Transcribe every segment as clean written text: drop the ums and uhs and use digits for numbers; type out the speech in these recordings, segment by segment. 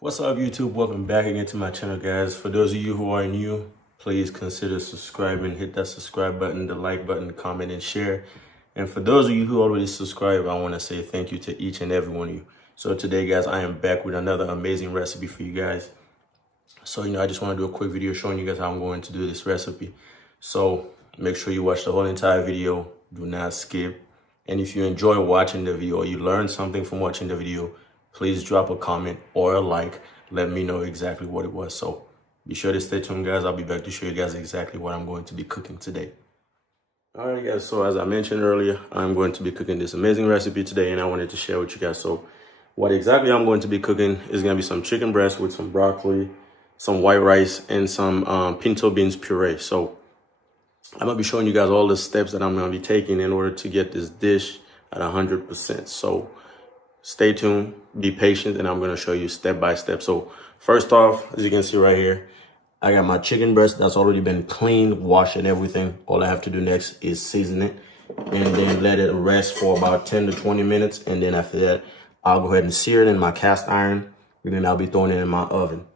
What's up, YouTube? Welcome back again to my channel, guys. For those of you who are new, please consider subscribing. Hit that subscribe button, the like button, comment, and share. And for those of you who already subscribed, I want to say thank you to each and every one of you. So today, guys, I am back with another amazing recipe for you guys. So, I just want to do a quick video showing you guys how I'm going to do this recipe. So make sure you watch the whole entire video. Do not skip. And if you enjoy watching the video or you learn something from watching the video, please drop a comment or a like. Let me know exactly what it was. So be sure to stay tuned, guys. I'll be back to show you guys exactly what I'm going to be cooking today. All right, guys. So as I mentioned earlier, I'm going to be cooking this amazing recipe today, and I wanted to share with you guys. So what exactly I'm going to be cooking is going to be some chicken breast with some broccoli, some white rice, and some pinto beans puree. So I'm going to be showing you guys all the steps that I'm going to be taking in order to get this dish at 100%. So stay tuned, be patient, and I'm going to show you step by step. So first off, as you can see right here, I got my chicken breast that's already been cleaned, washed, and everything. All I have to do next is season it and then let it rest for about 10 to 20 minutes. And then after that, I'll go ahead and sear it in my cast iron, and then I'll be throwing it in my oven.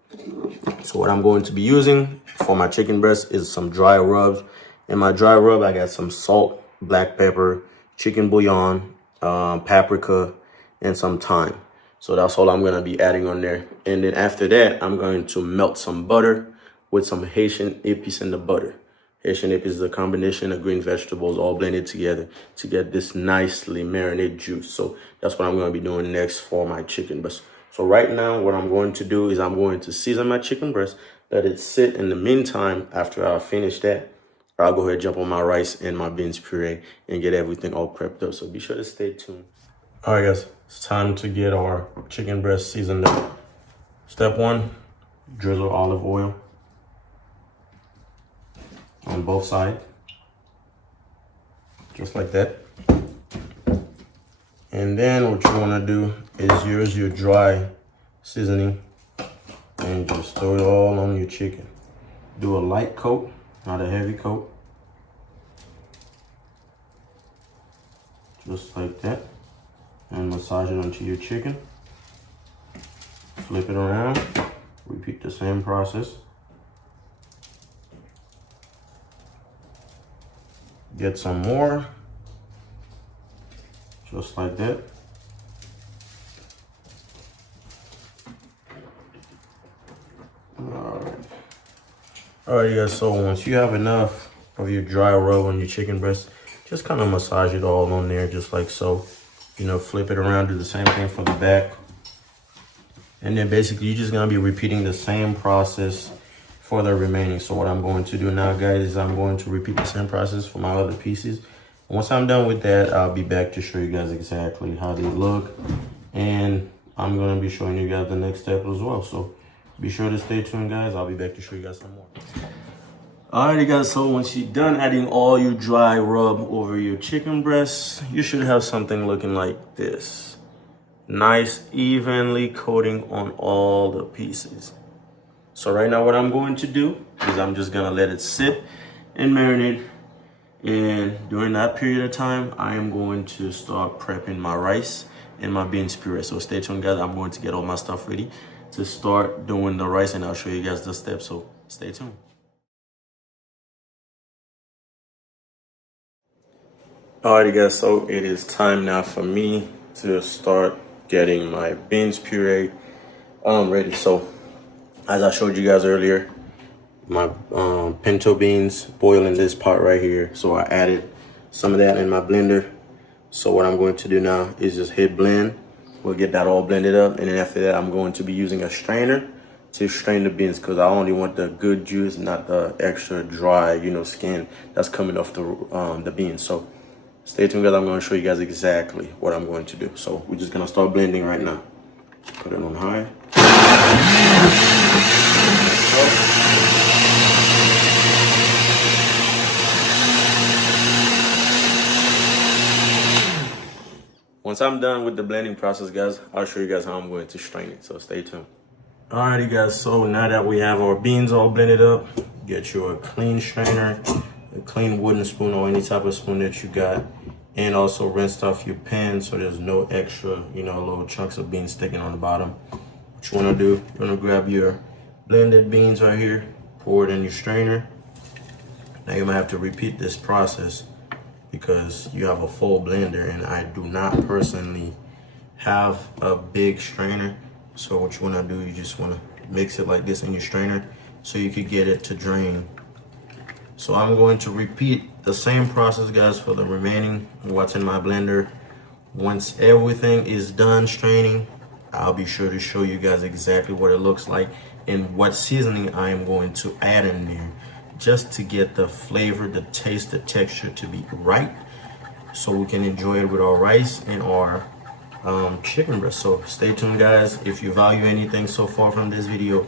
So what I'm going to be using for my chicken breast is some dry rubs. In my dry rub, I got some salt, black pepper, chicken bouillon, paprika, and some thyme. So that's all I'm going to be adding on there. And then after that, I'm going to melt some butter with some Haitian épices in the butter. Haitian épices is a combination of green vegetables all blended together to get this nicely marinated juice. So that's what I'm going to be doing next for my chicken breast. So right now, what I'm going to do is I'm going to season my chicken breast, let it sit. In the meantime, after I finish that, I'll go ahead and jump on my rice and my beans puree and get everything all prepped up. So be sure to stay tuned. All right, guys, it's time to get our chicken breast seasoned up. Step one, drizzle olive oil on both sides, just like that. And then what you want to do is use your dry seasoning and just throw it all on your chicken. Do a light coat, not a heavy coat. Just like that. And massage it onto your chicken. Flip it around. Repeat the same process. Get some more. Just like that. Alright, guys, so once you have enough of your dry rub on your chicken breast, just kind of massage it all on there, just like so. Flip it around, do the same thing for the back. And then basically you're just gonna be repeating the same process for the remaining. So what I'm going to do now, guys, is I'm going to repeat the same process for my other pieces. Once I'm done with that, I'll be back to show you guys exactly how they look. And I'm gonna be showing you guys the next step as well. So be sure to stay tuned, guys. I'll be back to show you guys some more. Alrighty, guys, so once you're done adding all your dry rub over your chicken breast, you should have something looking like this. Nice, evenly coating on all the pieces. So right now what I'm going to do is I'm just gonna let it sit and marinate. And during that period of time, I am going to start prepping my rice and my beans puree. So stay tuned, guys. I'm going to get all my stuff ready to start doing the rice, and I'll show you guys the steps, so stay tuned. Alrighty, guys, so it is time now for me to start getting my beans puree ready. So as I showed you guys earlier, my pinto beans boil in this pot right here. So I added some of that in my blender. So what I'm going to do now is just hit blend. We'll get that all blended up, and then after that I'm going to be using a strainer to strain the beans, because I only want the good juice, not the extra dry skin that's coming off the beans. So stay tuned, guys. I'm going to show you guys exactly what I'm going to do. So we're just going to start blending right now. Put it on high. Once I'm done with the blending process, guys, I'll show you guys how I'm going to strain it. So stay tuned. Alrighty, guys. So now that we have our beans all blended up, get your clean strainer, a clean wooden spoon or any type of spoon that you got, and also rinsed off your pan so there's no extra, little chunks of beans sticking on the bottom. what you wanna do, you're gonna grab your blended beans right here, pour it in your strainer. Now you might have to repeat this process because you have a full blender and I do not personally have a big strainer. So what you wanna do, you just wanna mix it like this in your strainer so you could get it to drain. So I'm going to repeat the same process, guys, for the remaining what's in my blender. Once everything is done straining, I'll be sure to show you guys exactly what it looks like and what seasoning I am going to add in there, just to get the flavor, the taste, the texture to be right, so we can enjoy it with our rice and our chicken breast. So stay tuned, guys. If you value anything so far from this video,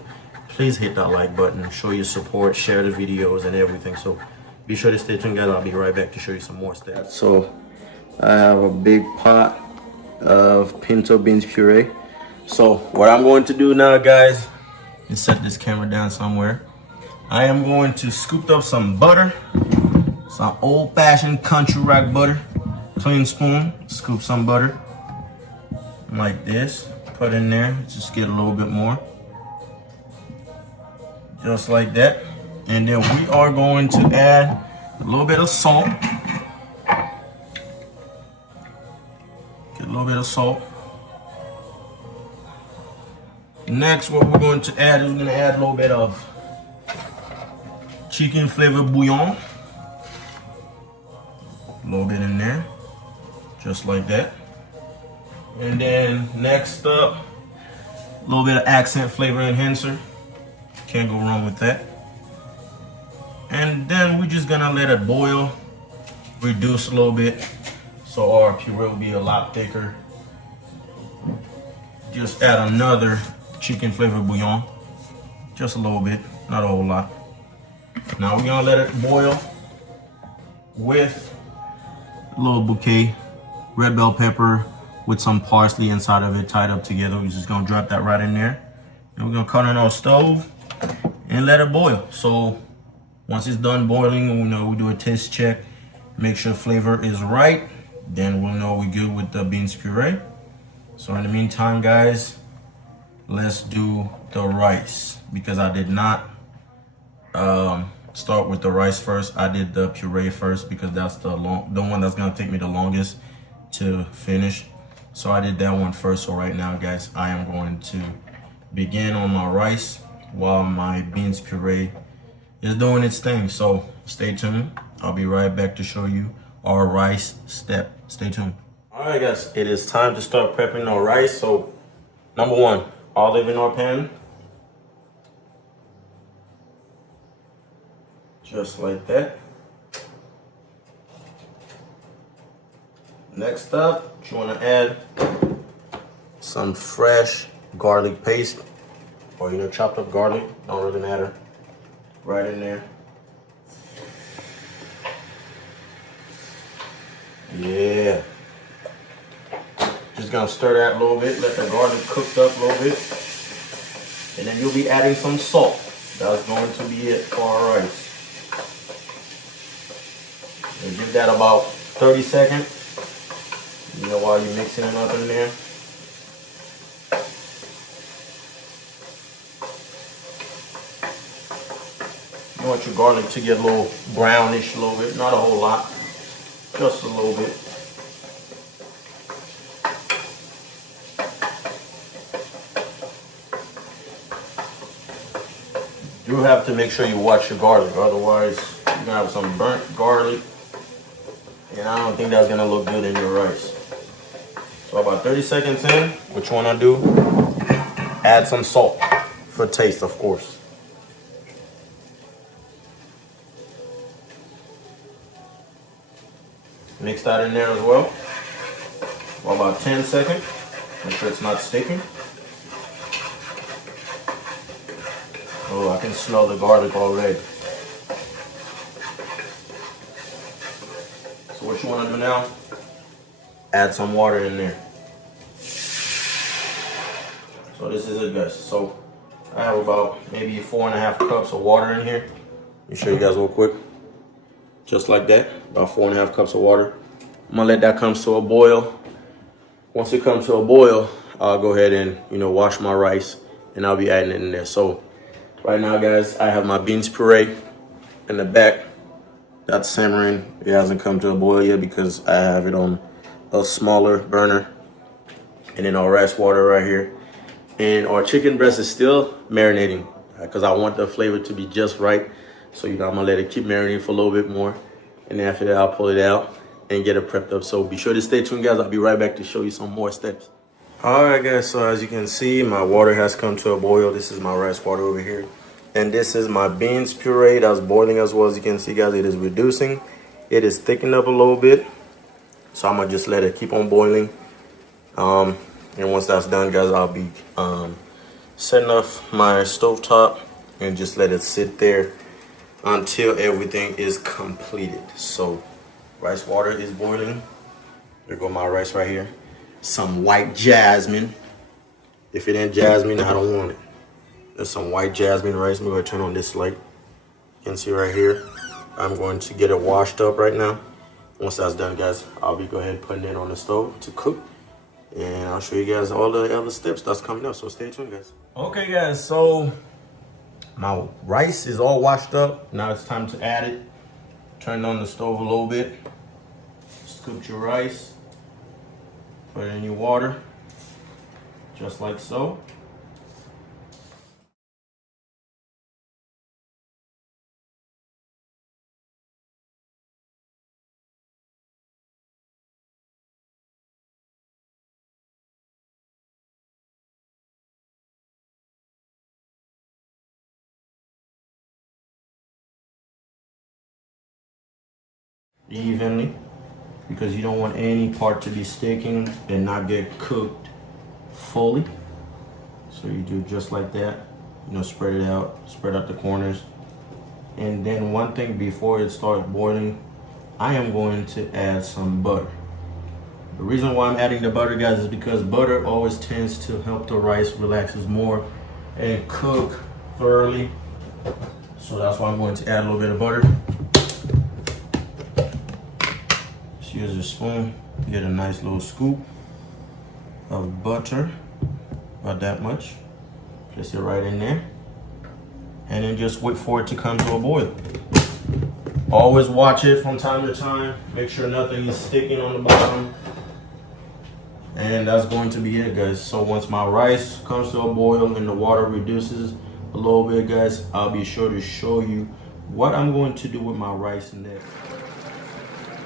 please hit that like button, show your support, share the videos and everything. So be sure to stay tuned, guys. I'll be right back to show you some more steps. So I have a big pot of pinto beans puree. So what I'm going to do now, guys, is set this camera down somewhere. I am going to scoop up some butter, some old-fashioned country rock butter, clean spoon, scoop some butter like this, put in there, just get a little bit more, just like that. And then we are going to add a little bit of salt, get a little bit of salt. Next, what we're going to add is we're going to add a little bit of chicken flavor bouillon, a little bit in there, just like that. And then next up, a little bit of accent flavor enhancer. Can't go wrong with that. And then we're just gonna let it boil, reduce a little bit, so our puree will be a lot thicker. Just add another chicken flavor bouillon, just a little bit, not a whole lot. Now we're gonna let it boil with a little bouquet red bell pepper with some parsley inside of it tied up together. We're just gonna drop that right in there. And we're gonna cut on our stove and let it boil. So once it's done boiling, we do a taste check, make sure flavor is right. Then we'll know we're good with the beans puree. So in the meantime, guys, let's do the rice, because I did not start with the rice first. I did the puree first because that's the one that's gonna take me the longest to finish. So I did that one first. So right now, guys, I am going to begin on my rice while my beans puree is doing its thing. So stay tuned. I'll be right back to show you our rice step. Stay tuned. All right, guys, it is time to start prepping our rice. So number one, olive in our pan. Just like that. Next up, you want to add some fresh garlic paste, or chopped up garlic, don't really matter. Right in there. Yeah. Just gonna stir that a little bit, let the garlic cook up a little bit. And then you'll be adding some salt. That's going to be it for our rice. And give that about 30 seconds. While you're mixing it up in there. You want your garlic to get a little brownish, a little bit, not a whole lot, just a little bit. You have to make sure you watch your garlic, otherwise you're gonna have some burnt garlic, and I don't think that's gonna look good in your rice. So about 30 seconds in, what you wanna do, add some salt for taste, of course. Mix that in there as well for about 10 seconds. Make sure it's not sticking. Oh, I can smell the garlic already. So what you wanna do now, add some water in there. So this is it, guys. So I have about maybe 4.5 cups of water in here. Let me show you guys real quick. Just like that, about 4.5 cups of water. I'm gonna let that come to a boil. Once it comes to a boil, I'll go ahead and wash my rice and I'll be adding it in there. So right now, guys, I have my beans puree in the back. That's simmering. It hasn't come to a boil yet because I have it on a smaller burner. And then our rice water right here. And our chicken breast is still marinating because I want the flavor to be just right. So, I'm gonna let it keep marinating for a little bit more. And then after that, I'll pull it out and get it prepped up. So be sure to stay tuned, guys. I'll be right back to show you some more steps. All right, guys, so as you can see, my water has come to a boil. This is my rice water over here. And this is my beans puree that's boiling as well. As you can see, guys, it is reducing. It is thickening up a little bit. So I'm gonna just let it keep on boiling. And once that's done, guys, I'll be setting off my stovetop and just let it sit there until everything is completed. So rice water is boiling. There go my rice right here. Some white jasmine. If it ain't jasmine, I don't want it. There's some white jasmine rice. I'm going to turn on this light. You can see right here. I'm going to get it washed up right now. Once that's done, guys, I'll be go ahead and putting it on the stove to cook. And I'll show you guys all the other steps that's coming up. So stay tuned, guys. Okay, guys, so my rice is all washed up. Now it's time to add it. Turn on the stove a little bit. Scoop your rice. Put it in your water. Just like so. Evenly, because you don't want any part to be sticking and not get cooked fully. So you do just like that, spread it out, spread out the corners. And then one thing before it starts boiling, I am going to add some butter. The reason why I'm adding the butter, guys, is because butter always tends to help the rice relaxes more and cook thoroughly. So that's why I'm going to add a little bit of butter. Use a spoon, get a nice little scoop of butter, about that much. Place it right in there, and then just wait for it to come to a boil. Always watch it from time to time. Make sure nothing is sticking on the bottom. And that's going to be it, guys. So once my rice comes to a boil and the water reduces a little bit, guys, I'll be sure to show you what I'm going to do with my rice next.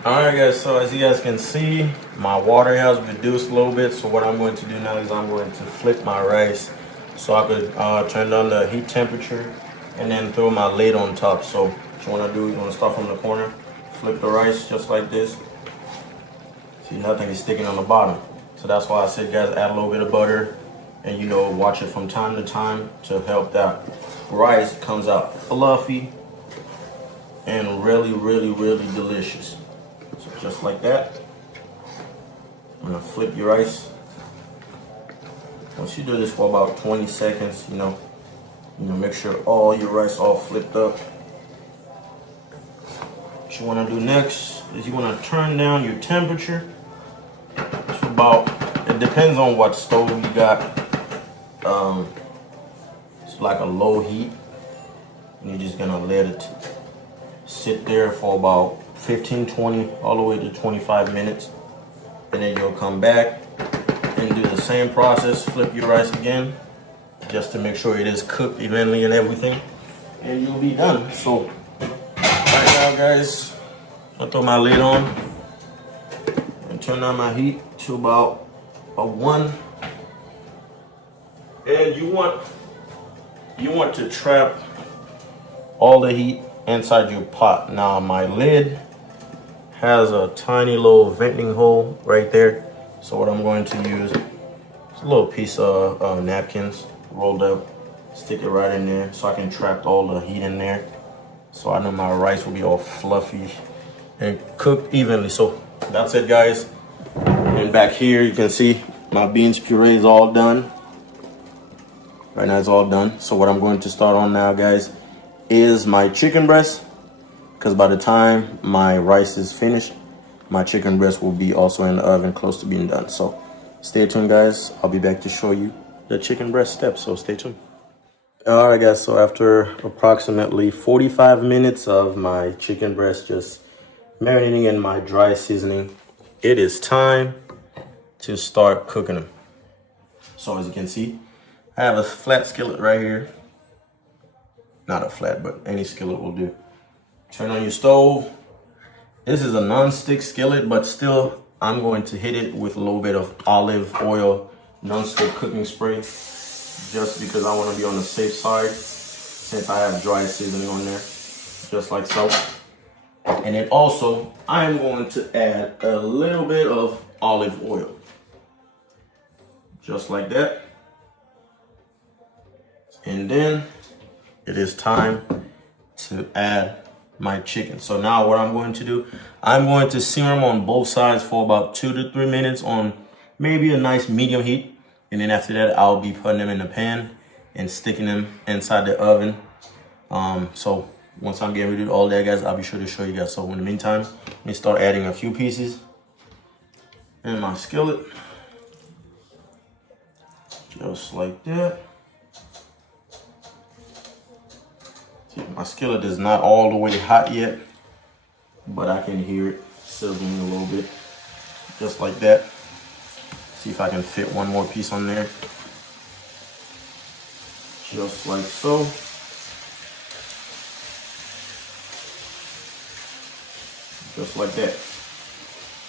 Alright, guys, so as you guys can see, my water has reduced a little bit. So what I'm going to do now is I'm going to flip my rice so I could turn down the heat temperature and then throw my lid on top. So what you want to do is you want to start from the corner, flip the rice just like this. See, nothing is sticking on the bottom. So that's why I said, guys, add a little bit of butter and watch it from time to time to help that rice comes out fluffy and really, really, really delicious. So just like that. I'm gonna flip your rice. Once you do this for about 20 seconds, make sure all your rice all flipped up. What you wanna do next is you wanna turn down your temperature to about, it depends on what stove you got. It's like a low heat. And you're just gonna let it sit there for about 15, 20, all the way to 25 minutes. And then you'll come back and do the same process, flip your rice again, just to make sure it is cooked evenly and everything. And you'll be done. So right now, guys, I'll throw my lid on and turn on my heat to about a 1. And you want to trap all the heat inside your pot. Now my lid has a tiny little venting hole right there. So what I'm going to use is a little piece of napkins rolled up, stick it right in there so I can trap all the heat in there. So I know my rice will be all fluffy and cooked evenly. So that's it, guys. And back here you can see my beans puree is all done. Right now it's all done. So what I'm going to start on now, guys, is my chicken breast, because by the time my rice is finished, my chicken breast will be also in the oven close to being done. So stay tuned, guys. I'll be back to show you the chicken breast step, so stay tuned. All right, guys, so after approximately 45 minutes of my chicken breast just marinating in my dry seasoning, it is time to start cooking them. So as you can see, I have a flat skillet right here. Not a flat, but any skillet will do. Turn on your stove. This is a non-stick skillet, but still I'm going to hit it with a little bit of olive oil non-stick cooking spray, just because I want to be on the safe side since I have dry seasoning on there, just like so. And then also I'm going to add a little bit of olive oil, just like that. And then it is time to add my chicken. So now what I'm going to do, I'm going to simmer them on both sides for about 2 to 3 minutes on maybe a nice medium heat. And then after that, I'll be putting them in the pan and sticking them inside the oven. So once I'm getting ready to do all that, guys, I'll be sure to show you guys. So in the meantime, let me start adding a few pieces in my skillet. Just like that. My skillet is not all the way hot yet, but I can hear it sizzling a little bit, just like that. See if I can fit one more piece on there, just like so. Just like that.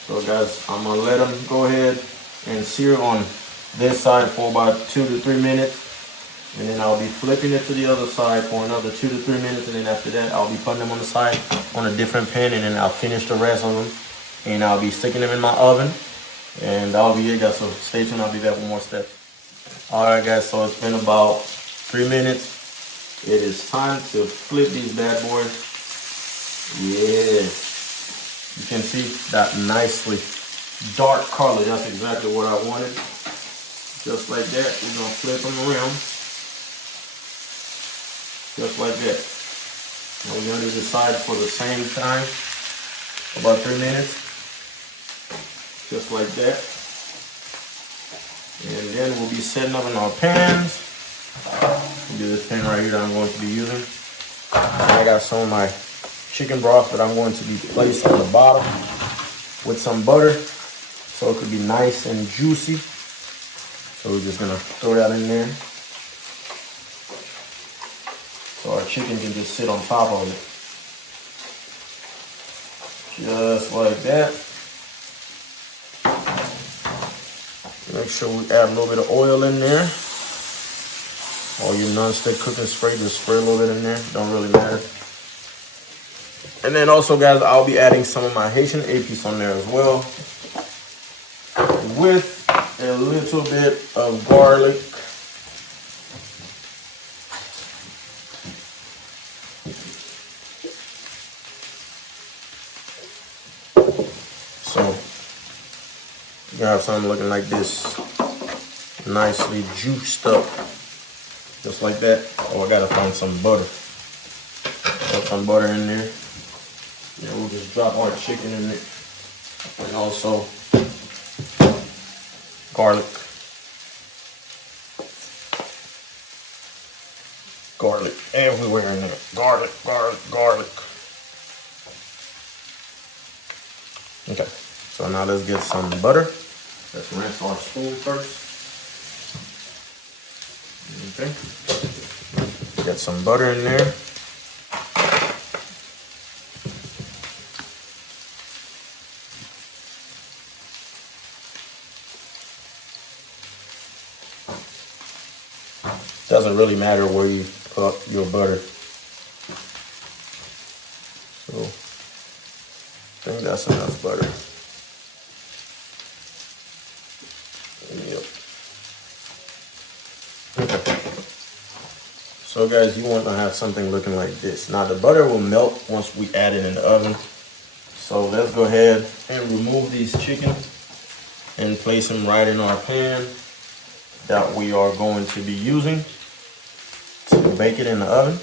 So guys, I'm gonna let them go ahead and sear on this side for about 2 to 3 minutes. And then I'll be flipping it to the other side for another 2 to 3 minutes. And then after that, I'll be putting them on the side on a different pan. And then I'll finish the rest of them. And I'll be sticking them in my oven. And that'll be it, guys. So stay tuned. I'll be back with more steps. All right, guys. So it's been about 3 minutes. It is time to flip these bad boys. Yeah. You can see that nicely dark color. That's exactly what I wanted. Just like that. We're going to flip them around. Just like that. Now we're going to do the side for the same time, about 3 minutes. Just like that. And then we'll be setting up in our pans. We'll do this pan right here that I'm going to be using. And I got some of my chicken broth that I'm going to be placed on the bottom with some butter, so it could be nice and juicy. So we're just going to throw that in there. So our chicken can just sit on top of it. Just like that. Make sure we add a little bit of oil in there. Or your non-stick cooking spray, just spray a little bit in there. Don't really matter. And then also, guys, I'll be adding some of my Haitian épices on there as well. With a little bit of garlic. So you have something looking like this, nicely juiced up, just like that. Oh, I gotta find some butter. Put some butter in there. Yeah, we'll just drop our chicken in it, and also garlic. Garlic everywhere in there. Garlic, garlic, garlic. Okay, so now let's get some butter. Let's rinse our spoon first. Okay, get some butter in there. Doesn't really matter where you put your butter. So I think that's enough butter. Yep. Okay. So guys, you want to have something looking like this. Now the butter will melt once we add it in the oven. So let's go ahead and remove these chickens and place them right in our pan that we are going to be using to bake it in the oven.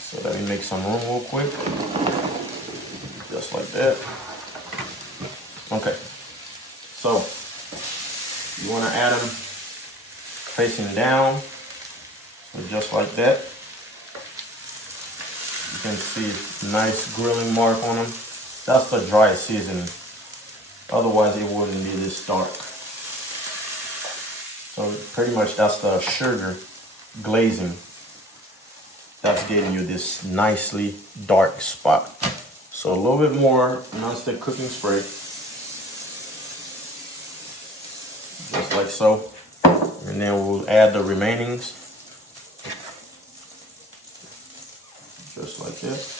So let me make some room real quick. Just like that. Okay. So you want to add them facing down. So just like that. You can see nice grilling mark on them. That's the dry seasoning. Otherwise it wouldn't be this dark. So pretty much that's the sugar glazing that's getting you this nicely dark spot. So a little bit more nonstick cooking spray. Just like so. And then we'll add the remainings. Just like this.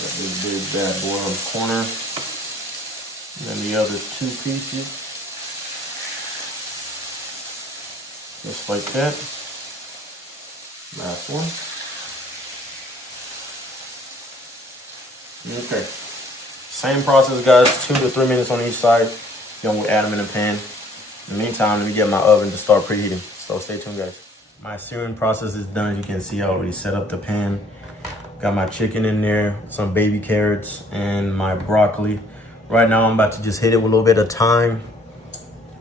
Got this big bad boy on the corner. And then the other 2 pieces. Just like that. Last one. Okay. Same process, guys. 2 to 3 minutes on each side. Then we'll add them in the pan. In the meantime, let me get my oven to start preheating. So stay tuned, guys. My searing process is done. You can see I already set up the pan. Got my chicken in there, some baby carrots, and my broccoli. Right now, I'm about to just hit it with a little bit of thyme.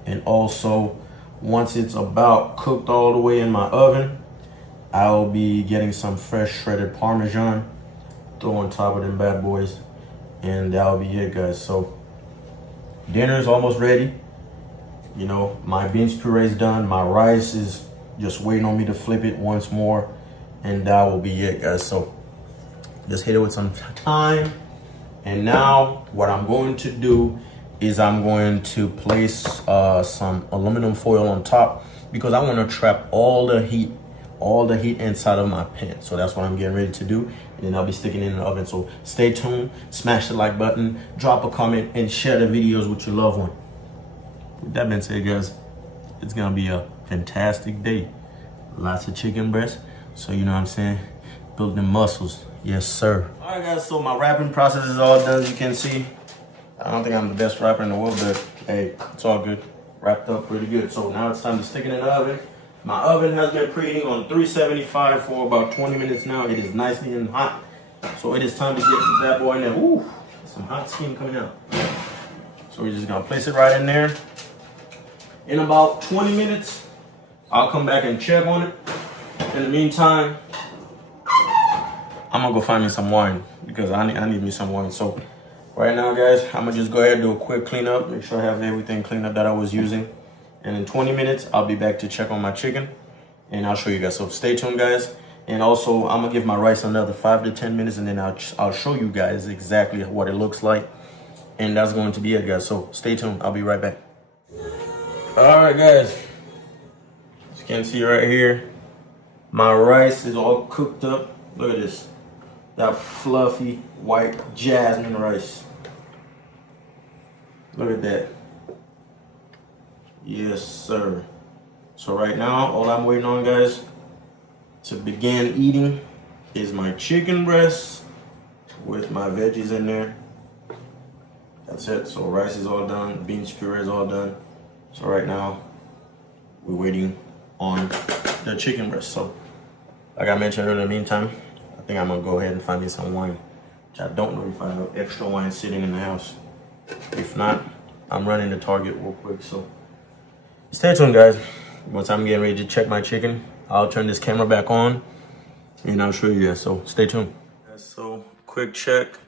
And also, once it's about cooked all the way in my oven, I'll be getting some fresh shredded Parmesan, throw on top of them bad boys, and that'll be it, guys. So dinner is almost ready. You know, my beans puree is done. My rice is just waiting on me to flip it once more, and that will be it, guys. So just hit it with some thyme. And now what I'm going to do is I'm going to place some aluminum foil on top, because I want to trap all the heat inside of my pan. So that's what I'm getting ready to do, and then I'll be sticking it in the oven. So stay tuned, smash the like button, drop a comment, and share the videos with your loved one. With that being said, guys, it's gonna be a fantastic day. Lots of chicken breast, so you know what I'm saying, build them muscles. Yes, sir. All right, guys, so my wrapping process is all done, as you can see. I don't think I'm the best wrapper in the world, but hey, it's all good. Wrapped up pretty good. So now it's time to stick it in the oven. My oven has been preheating on 375 for about 20 minutes now. It is nicely and hot. So it is time to get that boy in there. Ooh, some hot steam coming out. So we're just gonna place it right in there. In about 20 minutes, I'll come back and check on it. In the meantime, I'm gonna go find me some wine, because I need me some wine. So right now, guys, I'm gonna just go ahead and do a quick cleanup, make sure I have everything cleaned up that I was using. And in 20 minutes, I'll be back to check on my chicken, and I'll show you guys. So stay tuned, guys. And also, I'm gonna give my rice another 5 to 10 minutes, and then I'll show you guys exactly what it looks like. And that's going to be it, guys. So stay tuned. I'll be right back. All right, guys. As you can see right here, my rice is all cooked up. Look at this. That fluffy white jasmine rice. Look at that. Yes, sir. So right now, all I'm waiting on, guys, to begin eating is my chicken breast with my veggies in there. That's it. So rice is all done, beans puree is all done. So right now, we're waiting on the chicken breast. So like I mentioned earlier, in the meantime, I think I'm gonna go ahead and find me some wine, which I don't know if I have extra wine sitting in the house. If not, I'm running to Target real quick. So stay tuned, guys. Once I'm getting ready to check my chicken, I'll turn this camera back on and I'll show you guys. So stay tuned. So quick check.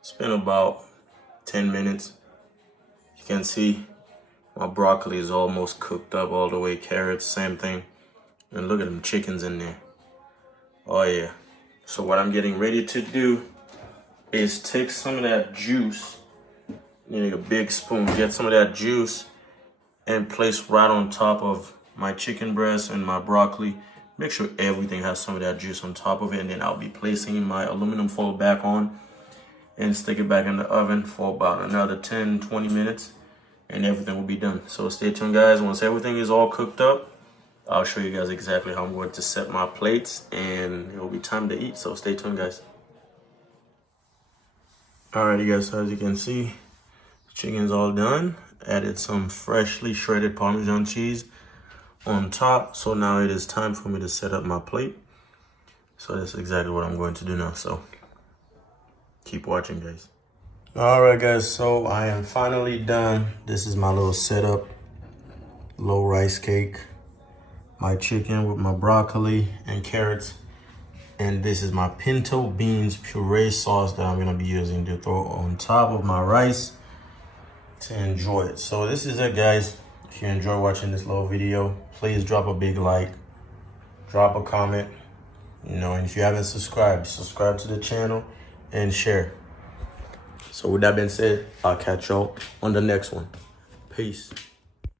It's been about 10 minutes. You can see my broccoli is almost cooked up all the way. Carrots, same thing. And look at them chickens in there. Oh yeah. So what I'm getting ready to do is take some of that juice, need a big spoon, get some of that juice and place right on top of my chicken breast and my broccoli. Make sure everything has some of that juice on top of it, and then I'll be placing my aluminum foil back on and stick it back in the oven for about another 10-20 minutes, and everything will be done. So stay tuned, guys. Once everything is all cooked up, I'll show you guys exactly how I'm going to set my plates, and it will be time to eat. So stay tuned, guys. Alrighty, guys, so as you can see, chicken's all done. Added some freshly shredded Parmesan cheese on top. So now it is time for me to set up my plate. So that's exactly what I'm going to do now. So keep watching, guys. All right, guys, so I am finally done. This is my little setup. low rice cake, my chicken with my broccoli and carrots, and this is my pinto beans puree sauce that I'm gonna be using to throw on top of my rice to enjoy it. So this is it, guys. If you enjoy watching this little video, please drop a big like, drop a comment, and if you haven't subscribed, subscribe to the channel and share. So with that being said, I'll catch y'all on the next one. Peace.